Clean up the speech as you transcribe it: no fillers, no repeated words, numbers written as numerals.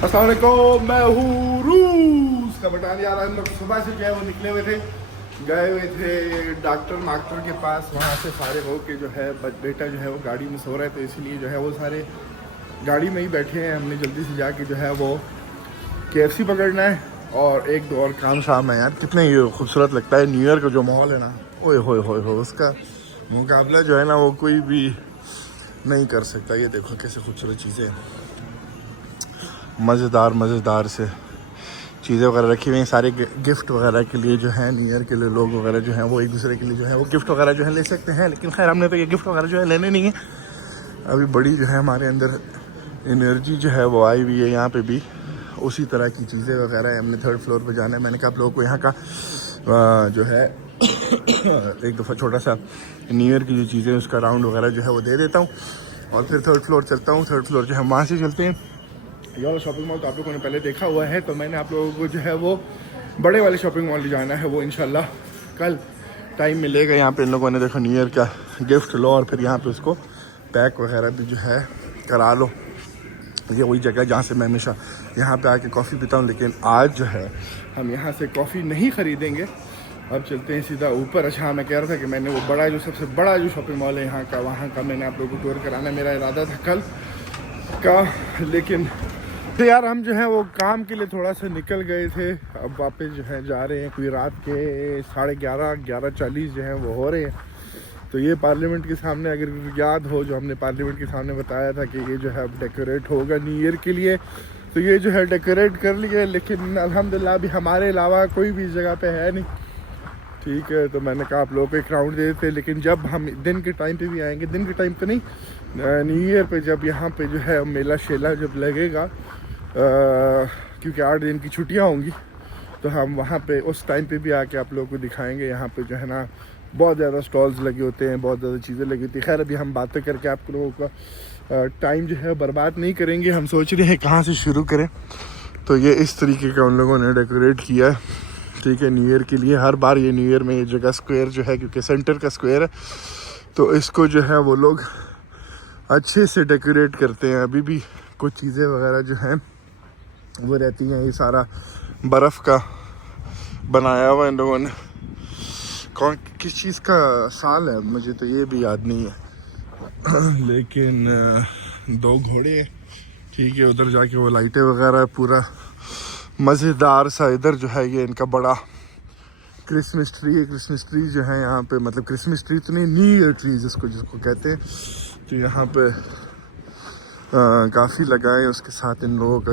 अस्सलाम वालेकुम, मैं हूँ रूस का बटान। यार हम लोग सुबह से जो है वो निकले हुए थे, गए हुए थे डॉक्टर के पास। वहाँ से फारिग हो के जो है बेटा जो है वो गाड़ी में सो रहा है, तो इसीलिए जो है वो सारे गाड़ी में ही बैठे हैं। हमने जल्दी से जाके जो है वो KFC पकड़ना है और एक दो और काम शाम है। यार कितने ये खूबसूरत लगता है न्यू ईयर का जो माहौल है ना, ओए होए होए हो, उसका मुकाबला जो है ना वो कोई भी नहीं कर सकता। ये देखो कैसे खूबसूरत चीज़ें, मज़ेदार से चीज़ें वगैरह रखी हुई हैं। सारे गिफ्ट वगैरह के लिए जो है न्यू ईयर के लिए लोग वगैरह जो हैं वो एक दूसरे के लिए जो है वो गिफ्ट वगैरह जो है ले सकते हैं। लेकिन खैर हमने तो ये गिफ्ट वगैरह जो है लेने नहीं है। अभी बड़ी जो है हमारे अंदर एनर्जी जो है वो आई हुई है। यहाँ पे भी उसी तरह की चीज़ें वगैरह है। हमने 3rd फ्लोर पे जाना है। मैंने कहा आप लोगों को यहाँ का जो है एक दफ़ा छोटा सा न्यू ईयर की जो चीज़ें उसका राउंड वगैरह जो है वो दे देता हूँ और फिर 3rd फ्लोर चलता हूँ। 3rd फ्लोर जो है वहाँ से चलते हैं। ये वाला शॉपिंग मॉल तो आप लोगों ने पहले देखा हुआ है, तो मैंने आप लोगों को जो है वो बड़े वाले शॉपिंग मॉल जाना है। वो इंशाल्लाह कल टाइम मिलेगा। यहाँ पे इन लोगों ने देखो न्यू ईयर का गिफ्ट लो और फिर यहाँ पे उसको पैक वगैरह भी जो है करा लो। ये वही जगह जहाँ से मैं हमेशा यहाँ पे आके कॉफ़ी पीता हूँ। लेकिन आज जो है हम यहाँ से कॉफ़ी नहीं ख़रीदेंगे, अब चलते हैं सीधा ऊपर। अच्छा मैं कह रहा था कि मैंने वो बड़ा जो सबसे बड़ा जो शॉपिंग मॉल है यहाँ का, वहाँ का मैंने आप लोगों को टूर कराना मेरा इरादा था कल का। लेकिन तो यार हम जो है वो काम के लिए थोड़ा सा निकल गए थे, अब वापस जो है जा रहे हैं। कोई रात के 11:30 जो है वो हो रहे हैं। तो ये पार्लियामेंट के सामने, अगर याद हो जो हमने पार्लियामेंट के सामने बताया था कि ये जो है अब डेकोरेट होगा न्यू ईयर के लिए, तो ये जो है डेकोरेट कर लिया। लेकिन अल्हम्दुलिल्लाह अभी हमारे अलावा कोई भी इस जगह पे है नहीं, ठीक है। तो मैंने कहा आप लोगों को एक राउंड दे देते। लेकिन जब हम दिन के टाइम पे भी आएंगे, दिन के टाइम पे नहीं, न्यू ईयर पे जब यहाँ पे जो है मेला शेला जब लगेगा, क्योंकि 8 दिन की छुट्टियाँ होंगी, तो हम वहाँ पे उस टाइम पे भी आके आप लोगों को दिखाएंगे। यहाँ पे जो है ना बहुत ज़्यादा स्टॉल्स लगे होते हैं, बहुत ज़्यादा चीज़ें लगी होती हैं। खैर अभी हम बातें करके आप लोगों का टाइम जो है बर्बाद नहीं करेंगे। हम सोच रहे हैं कहाँ से शुरू करें। तो ये इस तरीके का उन लोगों ने डेकोरेट किया है, ठीक है, न्यू ईयर के लिए। हर बार ये न्यू ईयर में ये जगह स्क्वायर जो है, क्योंकि सेंटर का स्क्वायर है, तो इसको जो है वो लोग अच्छे से डेकोरेट करते हैं। अभी भी कुछ चीज़ें वगैरह जो हैं वो रहती हैं। ये सारा बर्फ़ का बनाया हुआ इन लोगों ने। कौन किस चीज़ का साल है मुझे तो ये भी याद नहीं है। लेकिन 2 घोड़े, ठीक है, उधर जाके वो लाइटें वगैरह, पूरा मज़ेदार सा। इधर जो है ये इनका बड़ा क्रिसमस ट्री है। क्रिसमस ट्री जो है यहाँ पे, मतलब क्रिसमस ट्री तो नहीं, न्यू ईयर ट्री जिसको कहते हैं, तो यहाँ पे काफ़ी लगाए। उसके साथ इन लोगों का